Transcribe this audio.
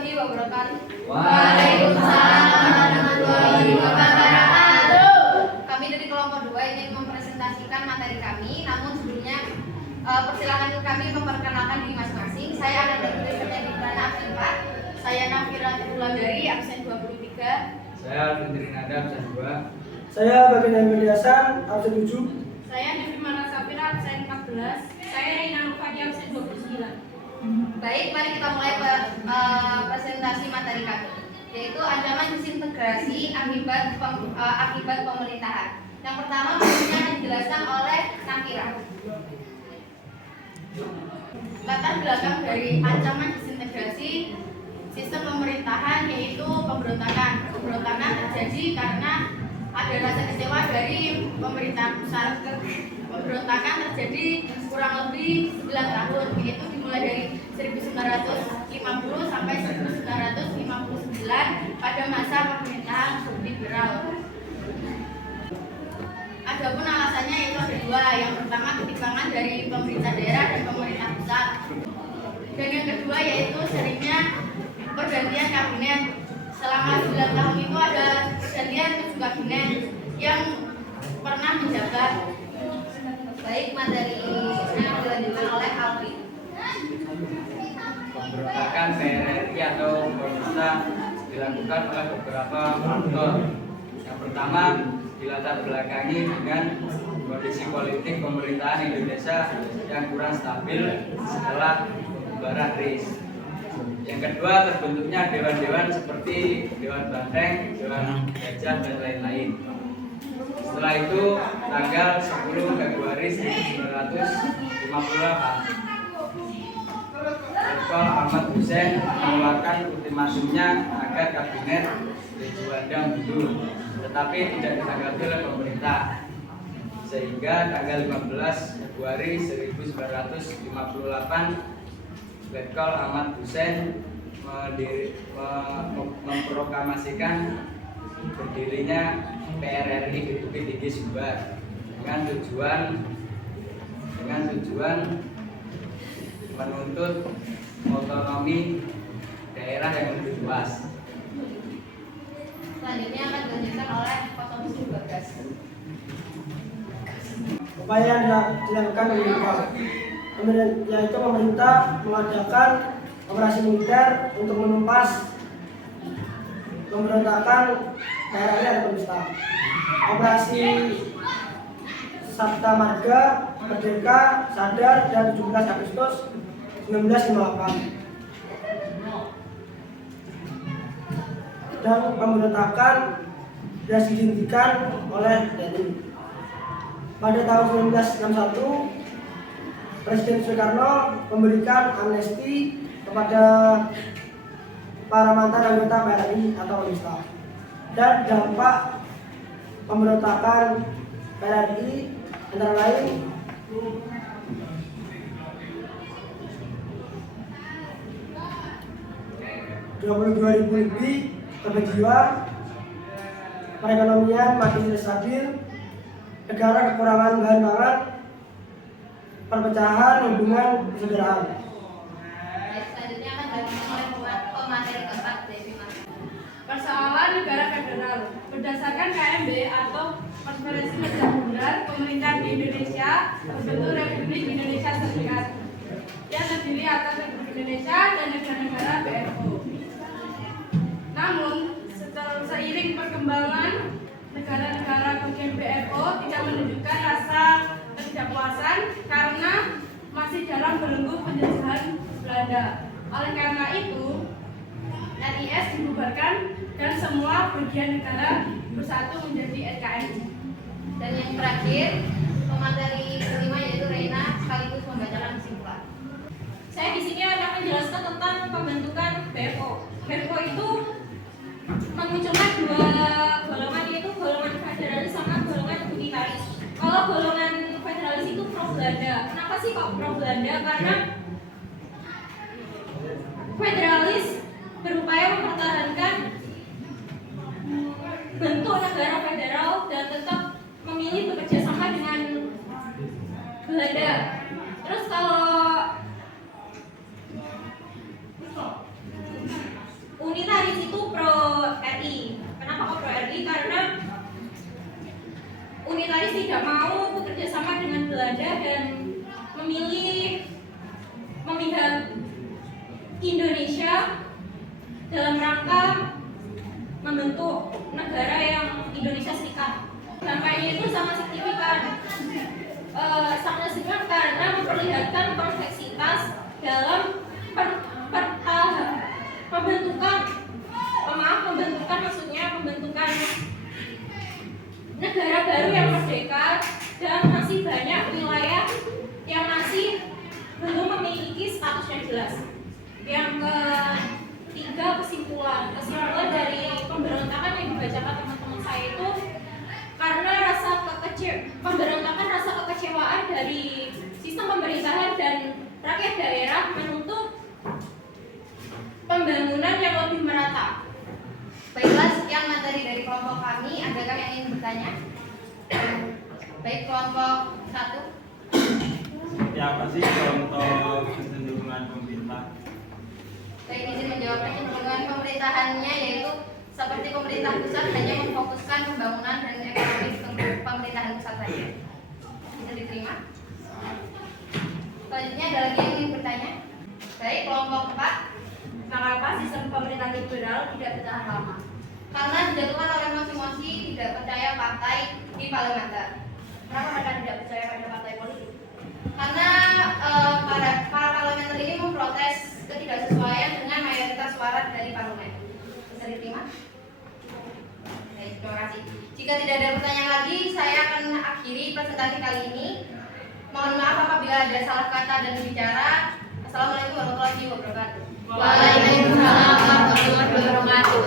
warahmatullahi wabarakatuh. Waalaikumsalam warahmatullahi wabarakatuh. Kami dari kelompok 2 ingin mempresentasikan materi kami. Namun sebelumnya persilakan kami memperkenalkan diri masing-masing. Saya Ananda Kristiana Diprana absen 4. Saya Nafira Wulandari absen 23. Saya Alvin Nada absen 2. Saya Baginda Mediasan absen 7. Saya Devi Mara Safira absen 14. Saya Rina Nufadi absen 29. Baik, mari kita mulai presentasi materi kami, yaitu ancaman disintegrasi akibat pemerintahan. Yang pertama tentunya dijelaskan oleh Nafira. Latar belakang dari ancaman disintegrasi sistem pemerintahan yaitu pemberontakan. Pemberontakan terjadi karena ada rasa kecewa dari pemerintahan pusat. Pemberontakan terjadi kurang lebih 9 tahun, yaitu dimulai dari 1950 sampai 1959 pada masa pemerintahan liberal. Adapun alasannya yaitu ada 2. Yang pertama ketimpangan dari pemerintah daerah dan pemerintah pusat. Dan yang kedua yaitu seringnya pergantian kabinet. Selama 9 tahun itu ada pergantian 7 kabinet yang pernah menjabat. Baik, materi yang dilanjutkan oleh Alvin. Pemberontakan PRRI atau Komisa dilakukan oleh beberapa faktor. Yang pertama, dilatar belakangi dengan kondisi politik pemerintahan Indonesia yang kurang stabil setelah pembubaran RIS. Yang kedua, terbentuknya dewan-dewan seperti Dewan Banteng, Dewan Gajah, dan lain-lain. Setelah itu, tanggal 10 Februari 1958, Rektor Ahmad Hussein mengeluarkan ultimatumnya agar kabinet dijuanda mundur, tetapi tidak ditanggapi oleh pemerintah. Sehingga tanggal 15 Februari 1958, Rektor Ahmad Hussein memproklamasikan berdirinya PRRI di Bukit Tinggi Sumbar dengan tujuan menuntut otonomi daerah yang lebih luas. Selanjutnya akan dilanjutkan oleh Kotomisi Bagas. Upaya yang dilakukan pemerintah, yaitu pemerintah mengadakan operasi militer untuk menumpas pemberontakan PRRI dan Komista. Operasi Sabta Marga, Merdeka, Sadar, dan 17 Agustus 1958. Dan pemberontakan sudah dihentikan oleh TNI. Pada tahun 1961, Presiden Soekarno memberikan amnesti kepada para mantan anggota PRRI atau Komista. Dan dampak pemberontakan PRRI antara lain ribu lebih korban jiwa, perekonomian makin tidak stabil, negara kekurangan bahan pangan, perpecahan hubungan persaudaraan. Selanjutnya akan dilanjutkan oleh pemateri keempat, Devi Mara. Persoalan negara federal. Berdasarkan KMB atau Konferensi Negara Federal, pemerintahan di Indonesia berbentuk Republik Indonesia Serikat yang terdiri atas Republik Indonesia dan negara-negara BRI. Namun, seiring perkembangan negara-negara bagian BRI tidak menunjukkan rasa ketidakpuasan karena masih dalam belenggu penjajahan Belanda. Oleh karena itu, NIS dibubarkan dan semua bagian negara bersatu menjadi NKRI. Dan yang terakhir, pemateri kelima yaitu Reina sekaligus membacakan kesimpulan. Saya di sini akan menjelaskan tentang pembentukan BFO. BFO itu memunculkan 2 golongan, yaitu golongan federalis sama golongan unitaris. Kalau golongan federalis itu pro Belanda. Kenapa sih kok pro Belanda? Karena federalis berupaya mempertahankan bentuk negara federal dan tetap memilih bekerja sama dengan Belanda. Terus kalau jelas. Yang ketiga, kesimpulan dari pemberontakan yang dibacakan teman-teman saya itu karena pemberontakan rasa kekecewaan dari sistem pemerintahan dan rakyat daerah menuntut pembangunan yang lebih merata. Baiklah, sekian materi dari kelompok kami. Adakah yang ingin bertanya? Baik, kelompok 1. Seperti apa sih contoh kecenderungan pemerintah? Baik, izin menjawabnya. Kecenderungan pemerintahannya yaitu seperti pemerintah pusat hanya memfokuskan pembangunan dan ekonomi pemerintahan pusat saja. Bisa diterima? Selanjutnya ada lagi yang ingin bertanya? Baik, kelompok 4. Mengapa sistem pemerintahan liberal tidak bertahan lama? Karena dijatuhkan oleh mosi-mosi tidak percaya partai di parlementer. Kenapa mereka tidak percaya pada partai politik? Karena para parlementer ini memprotes ketidaksesuaian dengan mayoritas suara dari parlemen. Bisa diterima? Baik, terima kasih. Jika tidak ada pertanyaan lagi, saya akan akhiri presentasi kali ini. Mohon maaf apabila ada salah kata dan bicara. Assalamualaikum warahmatullahi wabarakatuh. Waalaikumsalam warahmatullahi wabarakatuh.